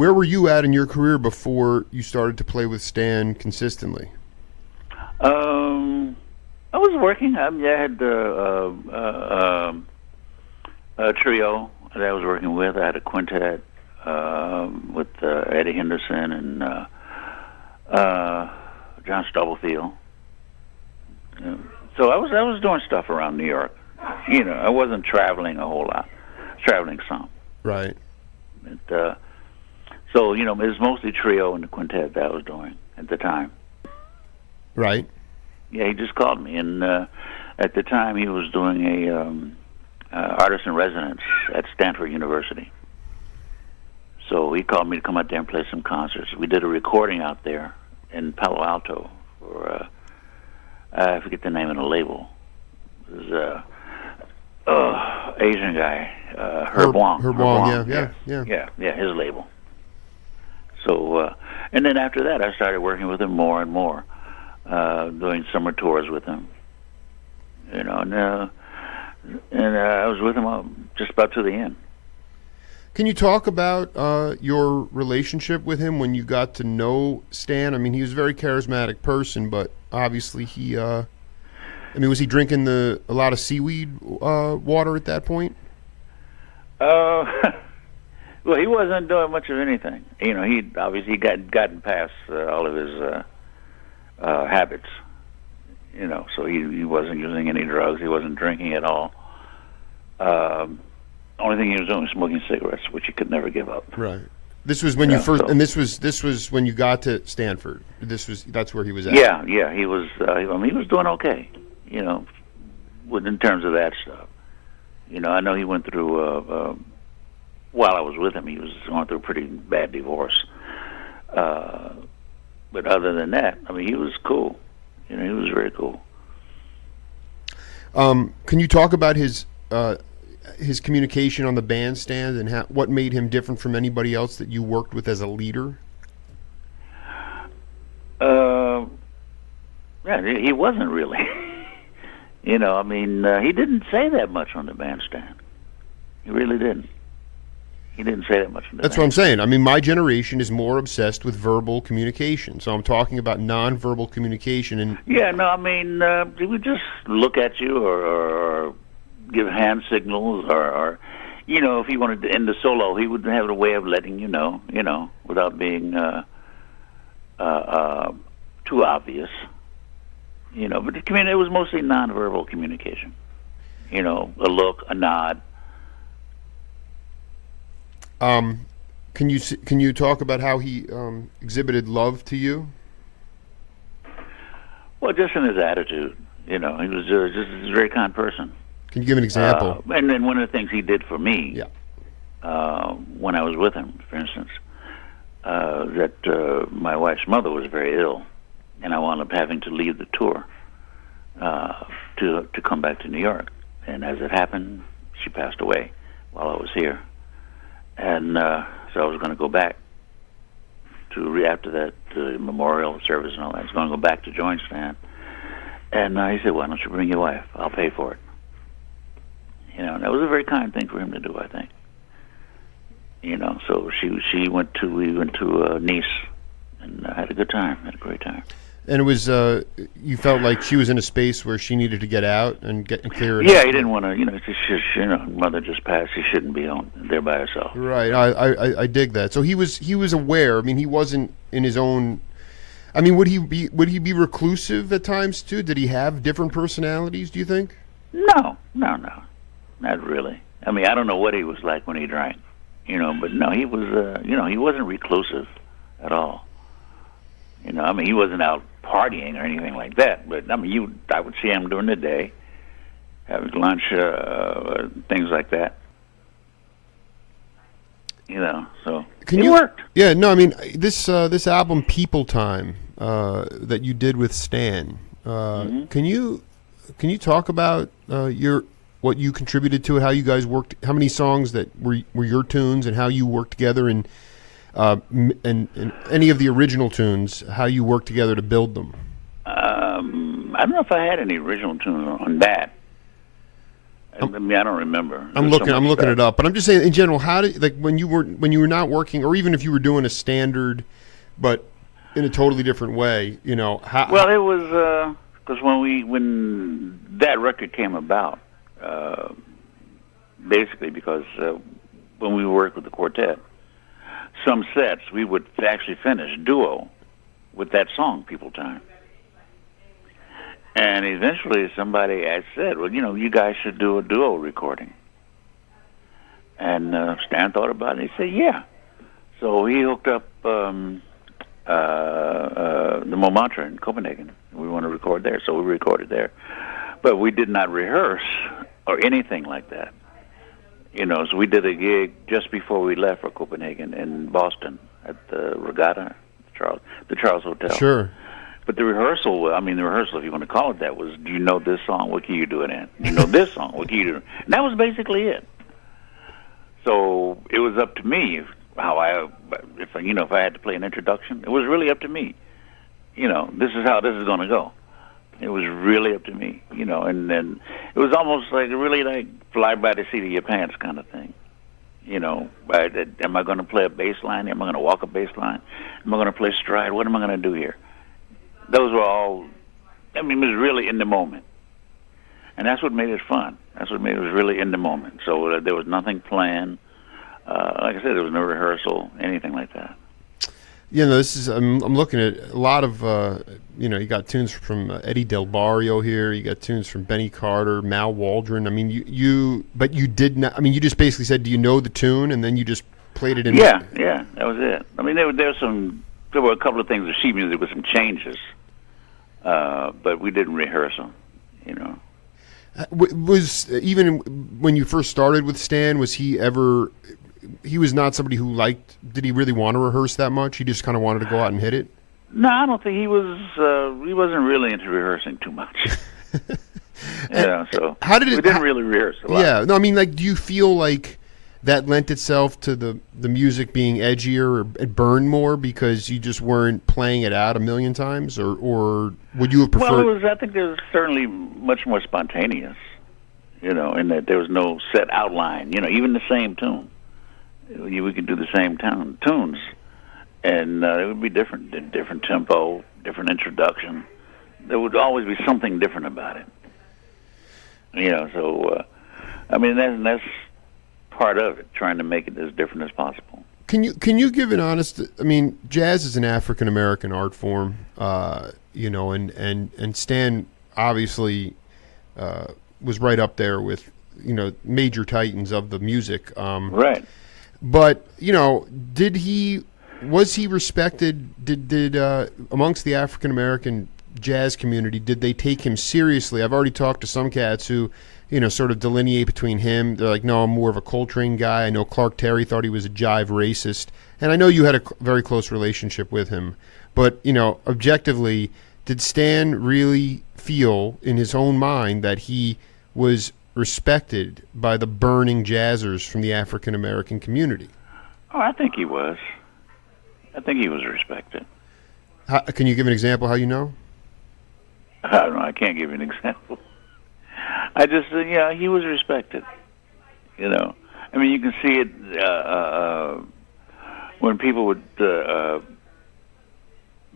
Where were you at in your career before you started to play with Stan consistently? I was working. I had a trio that I was working with. I had a quintet with Eddie Henderson and John Stubblefield. So I was doing stuff around New York. I wasn't traveling a whole lot. I was traveling some. Right. So it was mostly trio and the quintet that I was doing at the time. Right. Yeah, he just called me, and at the time he was doing a artist in residence at Stanford University. So he called me to come out there and play some concerts. We did a recording out there in Palo Alto for I forget the name of the label. It was Asian guy, Herb Wong. Herb Wong, yeah, his label. So, and then after that, I started working with him more and more, doing summer tours with him. And I was with him just about to the end. Can you talk about your relationship with him when you got to know Stan? I mean, he was a very charismatic person, but obviously was he drinking a lot of seaweed water at that point? Well, he wasn't doing much of anything. He obviously gotten past all of his habits. So he wasn't using any drugs. He wasn't drinking at all. Only thing he was doing was smoking cigarettes, which he could never give up. Right. This was when you first, and this was when you got to Stanford. That's where he was at. Yeah. He was. He was doing okay. In terms of that stuff. I know he went through. While I was with him, he was going through a pretty bad divorce. But other than that, he was cool. He was very cool. Can you talk about his communication on the bandstand and what made him different from anybody else that you worked with as a leader? Yeah, he wasn't really. He didn't say that much on the bandstand. He really didn't. He didn't say that much on the That's bandstand. what I'm saying. My generation is more obsessed with verbal communication, so I'm talking about nonverbal communication. And he would just look at you or give hand signals, or if he wanted to end the solo, he would have a way of letting you know, without being too obvious. But it was mostly nonverbal communication. A look, a nod. Can you talk about how he exhibited love to you? Well, just in his attitude. He was just a very kind person. Can you give an example? And then one of the things he did for me, when I was with him, for instance, that my wife's mother was very ill, and I wound up having to leave the tour to come back to New York. And as it happened, she passed away while I was here. And so I was going to go back after that memorial service and all that. I was going to go back to join Stan. And he said, "Why don't you bring your wife? I'll pay for it." And that was a very kind thing for him to do, I think. So we went to Nice and had a good time, had a great time. And it was you felt like she was in a space where she needed to get out and get clear. Yeah, he didn't want to. Mother just passed. She shouldn't be home there by herself. Right. I dig that. So he was aware. He wasn't in his own. Would he be reclusive at times too? Did he have different personalities? Do you think? No, not really. I don't know what he was like when he drank, but no, he was. He wasn't reclusive at all. He wasn't out partying or anything like that. But I would see him during the day, having lunch, things like that. So it worked. Yeah, no, this album, People Time, that you did with Stan. Can you talk about what you contributed to it, how you guys worked, how many songs that were your tunes, and how you worked together, and any of the original tunes, how you worked together to build them? I don't know if I had any original tunes on that. I mean, I don't remember. I'm looking it up, but I'm just saying in general. How did like when you were not working, or even if you were doing a standard, but in a totally different way, you know? Well, it was because when that record came about, basically because when we worked with the quartet, some sets we would actually finish duo with that song, "People Time." And eventually somebody had said, well, you know, you guys should do a duo recording. And Stan thought about it, and he said, yeah. So he hooked up the Montmartre in Copenhagen. We want to record there, so we recorded there. But we did not rehearse or anything like that. You know, so we did a gig just before we left for Copenhagen in Boston at the Regatta, the Charles Hotel. Sure. But the rehearsal, if you want to call it that, was, do you know this song? What key you do it in? Do you know this song? What key you do it in? And that was basically it. So it was up to me if I had to play an introduction. It was really up to me. You know, this is how this is going to go. It was really up to me. You know, and then it was almost like really like fly by the seat of your pants kind of thing. You know, am I going to play a bass line? Am I going to walk a bass line? Am I going to play stride? What am I going to do here? Those were all, I mean, it was really in the moment. And that's what made it fun. That's what made it was really in the moment. So there was nothing planned. Like I said, there was no rehearsal, anything like that. You know, this is, I'm looking at a lot of, you got tunes from Eddie Del Barrio here. You got tunes from Benny Carter, Mal Waldron. I mean, but you did not, I mean, you just basically said, do you know the tune? And then you just played it in. Yeah, that was it. I mean, there were a couple of things with sheet music with some changes. But we didn't rehearse them, you know. Was even when you first started with Stan, was he ever? He was not somebody who liked. Did he really want to rehearse that much? He just kind of wanted to go out and hit it. No, I don't think he was. He wasn't really into rehearsing too much. Yeah, so how did it? We didn't really rehearse a lot. Yeah, no, I mean, like, do you feel like that lent itself to the music being edgier or it burned more because you just weren't playing it out a million times, or would you have preferred? Well, I think it was certainly much more spontaneous, you know, in that there was no set outline. You know, even the same tune, we could do the same tunes, and it would be different tempo, different introduction. There would always be something different about it. You know, so I mean that's part of it, trying to make it as different as possible. Can you give an honest? I mean, jazz is an African American art form, you know, and Stan obviously was right up there with, you know, major titans of the music. Right. But you know, was he respected? Did amongst the African American jazz community, did they take him seriously? I've already talked to some cats who, you know, sort of delineate between him. They're like, no, I'm more of a Coltrane guy. I know Clark Terry thought he was a jive racist. And I know you had a very close relationship with him. But, you know, objectively, did Stan really feel in his own mind that he was respected by the burning jazzers from the African American community? Oh, I think he was. I think he was respected. Can you give an example how you know? I don't know. I can't give you an example. I just, yeah, he was respected. You know, I mean, you can see it when people would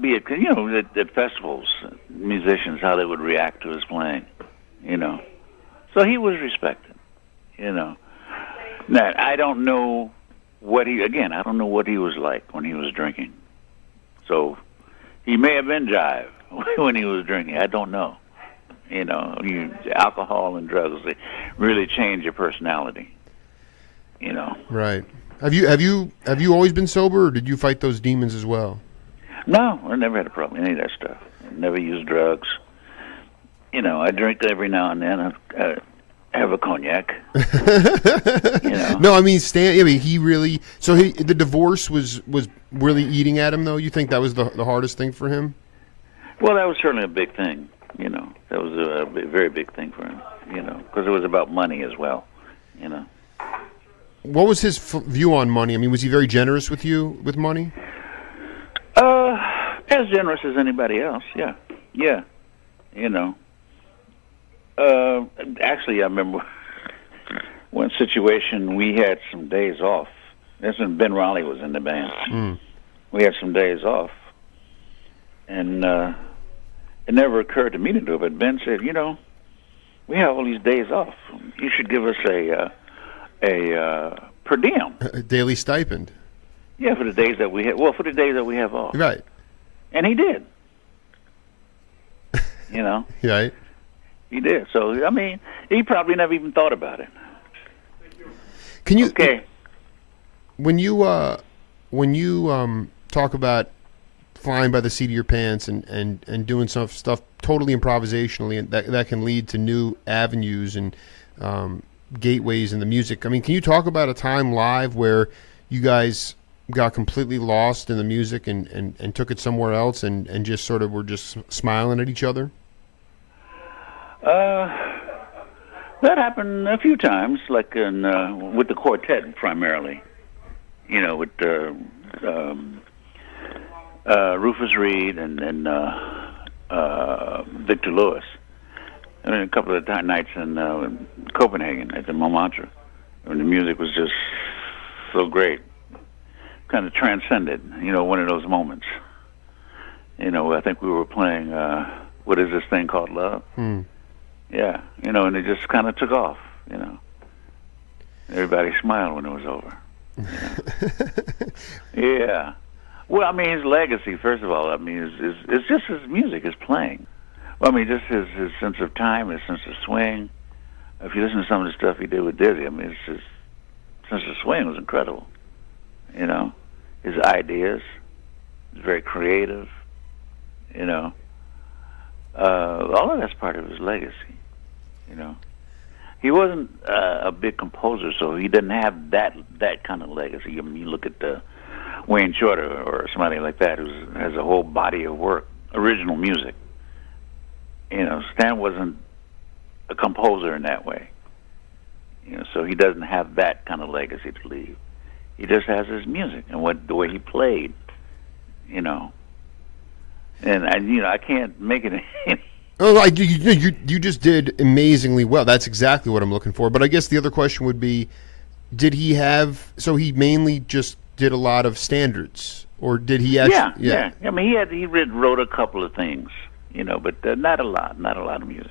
be at, you know, at festivals, musicians, how they would react to his playing. You know, so he was respected. You know, now I don't know I don't know what he was like when he was drinking. So he may have been jive when he was drinking. I don't know. You know, alcohol and drugs, they really change your personality. You know. Right. Have you always been sober, or did you fight those demons as well? No, I never had a problem with any of that stuff. I never used drugs. You know, I drink every now and then. I have a cognac. You know. No, I mean Stan. I mean, he really. So the divorce was really eating at him, though. You think that was the hardest thing for him? Well, that was certainly a big thing. You know, that was a very big thing for him. You know, because it was about money as well. You know. What was his view on money? I mean, was he very generous with you with money? As generous as anybody else. Yeah. You know. Actually, I remember one situation we had some days off. This when Ben Raleigh was in the band. We had some days off, and it never occurred to me to do it. But Ben said, we have all these days off. You should give us a per diem. A daily stipend. Yeah, for the days that we have. Well, for the days that we have off. Right. And he did. Right. He did. So I mean, he probably never even thought about it. Can you? Okay. When you talk about flying by the seat of your pants and doing some stuff totally improvisationally, and that can lead to new avenues and gateways in the music. I mean, can you talk about a time live where you guys got completely lost in the music and took it somewhere else and just sort of were just smiling at each other? That happened a few times, like with the quartet primarily. With Rufus Reed and Victor Lewis. I mean, a couple of nights in Copenhagen at the Montmartre, when the music was just so great, kind of transcended. One of those moments. I think we were playing What Is This Thing Called Love? Yeah, and it just kind of took off. Everybody smiled when it was over. Yeah. Well, I mean, his legacy, first of all, I mean, it's just his music, his playing. Well, I mean, just his sense of time, his sense of swing. If you listen to some of the stuff he did with Dizzy, I mean, his sense of swing was incredible. His ideas, he's very creative. All of that's part of his legacy. He wasn't a big composer, so he didn't have that kind of legacy. I mean, you look at Wayne Shorter or somebody like that who has a whole body of work, original music. Stan wasn't a composer in that way. So he doesn't have that kind of legacy to leave. He just has his music and the way he played. And I can't make it any. Oh, you just did amazingly well. That's exactly what I'm looking for. But I guess the other question would be, did he have? So he mainly just did a lot of standards, or did he actually? Yeah. I mean, he wrote a couple of things, but not a lot of music.